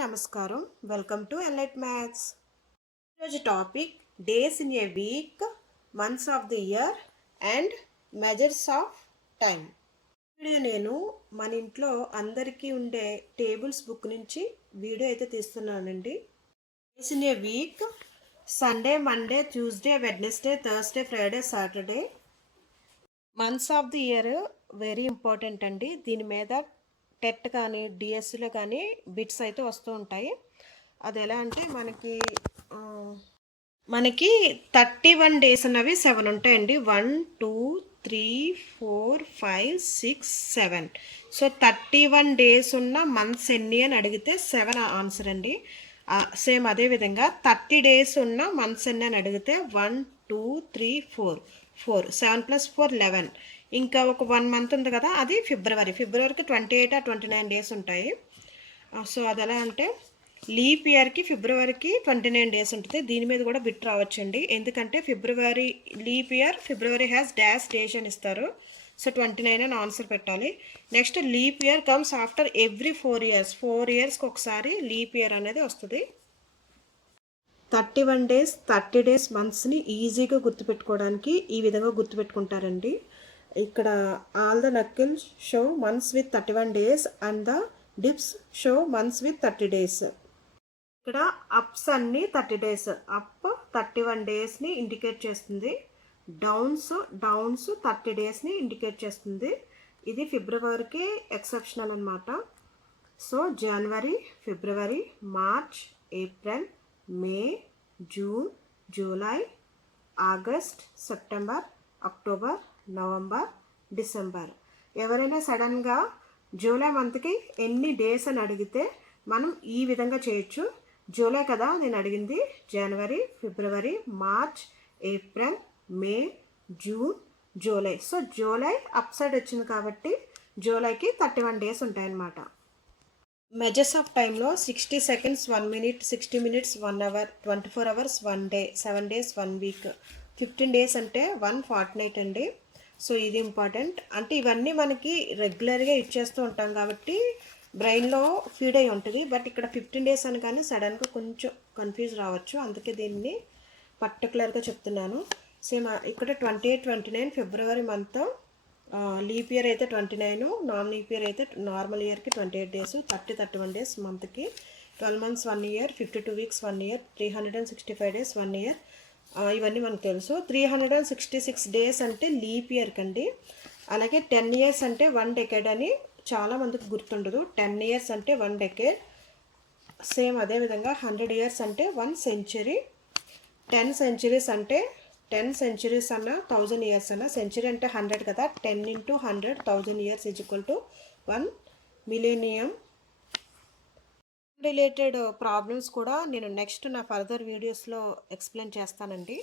నమస్కారం. Welcome to Enlight maths. ఈరోజు topic days in a week, months of the year and measures of time. Video నేను మన ఇంట్లో అందరికీ ఉండే టేబుల్స్ బుక్ నుంచి వీడియో అయితే తీస్తున్నానండి. Days in a week: Sunday, Monday, Tuesday, Wednesday, Thursday, Friday, Saturday. Months of the year very important అండి. దీని మీద టెట్ కానీ డిఎస్సిలో కానీ బిట్స్ అయితే వస్తూ ఉంటాయి. అది ఎలా అంటే మనకి 31 డేస్ అన్నవి 7 ఉంటాయండి. 1 2 3 4 5 6 7. సో 31 డేస్ ఉన్న మంత్స్ ఎన్ని అని అడిగితే 7 ఆన్సర్ అండి. సేమ్ అదేవిధంగా 30 డేస్ ఉన్న మంత్స్ ఎన్ని అని అడిగితే 1 2 3 4 7 + 4 11. ఇంకా ఒక 1 మంత్ ఉంది కదా, అది ఫిబ్రవరికి 28 ఆ 29 డేస్ ఉంటాయి. సో అది ఎలా అంటే లీప్ ఇయర్కి ఫిబ్రవరికి 29 డేస్ ఉంటుంది. దీని మీద కూడా బిట్ రావచ్చండి, ఎందుకంటే February leap year, February has dash days అని ఇస్తారు. సో 29 అని ఆన్సర్ పెట్టాలి. Next leap year comes after every 4 years. 4 ఇయర్స్కి ఒకసారి లీప్ ఇయర్ అనేది వస్తుంది. 31 డేస్ 30 డేస్ మంత్స్ని ఈజీగా గుర్తుపెట్టుకోవడానికి ఈ విధంగా గుర్తుపెట్టుకుంటారండి. ఇక్కడ all the knuckles show months with 31 days and the dips show months with 30 days. ఇక్కడ అప్స్ అన్ని 30 డేస్, అప్ 31 డేస్ని ఇండికేట్ చేస్తుంది. డౌన్స్ 30 డేస్ని ఇండికేట్ చేస్తుంది. ఇది ఫిబ్రవరికి ఎక్సెప్షనల్ అనమాట. So January, February, March, April, May, June, July, August, September, October, November, December. ఎవరైనా సడన్గా జూలై మంత్కి ఎన్ని డేస్ అని అడిగితే మనం ఈ విధంగా చేయొచ్చు. జూలై కదా నేను అడిగింది, January, February, March, April, May, June, July. So July up side వచ్చింది కాబట్టి జూలైకి 31 డేస్ ఉంటాయన్నమాట. మెజర్స్ ఆఫ్ టైంలో 60 seconds 1 minute, 60 minutes 1 hour, 24 hours 1 day, 7 days 1 week, 15 days అంటే 1 ఫార్ట్నైట్ అండి. సో ఇది ఇంపార్టెంట్. అంటే ఇవన్నీ మనకి రెగ్యులర్గా ఇచ్చేస్తూ ఉంటాం కాబట్టి బ్రెయిన్లో ఫీడ్ అయి ఉంటుంది. బట్ ఇక్కడ 15 డేస్ అని కానీ సడన్గా కొంచెం కన్ఫ్యూజ్ రావచ్చు, అందుకే దీన్ని పర్టికులర్గా చెప్తున్నాను. సేమ్ ఇక్కడ 28, 29 ఫిబ్రవరి మంత్, లీప్ ఇయర్ అయితే 29, నాన్ లీప్ ఇయర్ అయితే నార్మల్ ఇయర్కి 28 డేస్, 31 డేస్ మంత్కి, 12 months 1 year, 52 weeks 1 year, 365 days 1 year. ఇవన్నీ మనకు తెలుసు. 366 డేస్ అంటే లీప్ ఇయర్కి అండి. అలాగే 10 ఇయర్స్ అంటే 1 డెకేడ్ అని చాలామందికి గుర్తుండదు. 10 ఇయర్స్ అంటే 1 డెకేడ్. సేమ్ అదేవిధంగా 100 ఇయర్స్ అంటే 1 సెంచరీ. 10 సెంచరీస్ అంటే 10 సెంచరీస్ అన్న 1000 ఇయర్స్ అన్న. సెంచరీ అంటే 100 కదా, 10 × 100 1000 ఇయర్స్ = 1 మిలీనియం. రిలేటెడ్ ప్రాబ్లమ్స్ కూడా నేను నెక్స్ట్ నా ఫర్దర్ వీడియోస్లో ఎక్స్ప్లెయిన్ చేస్తానండి.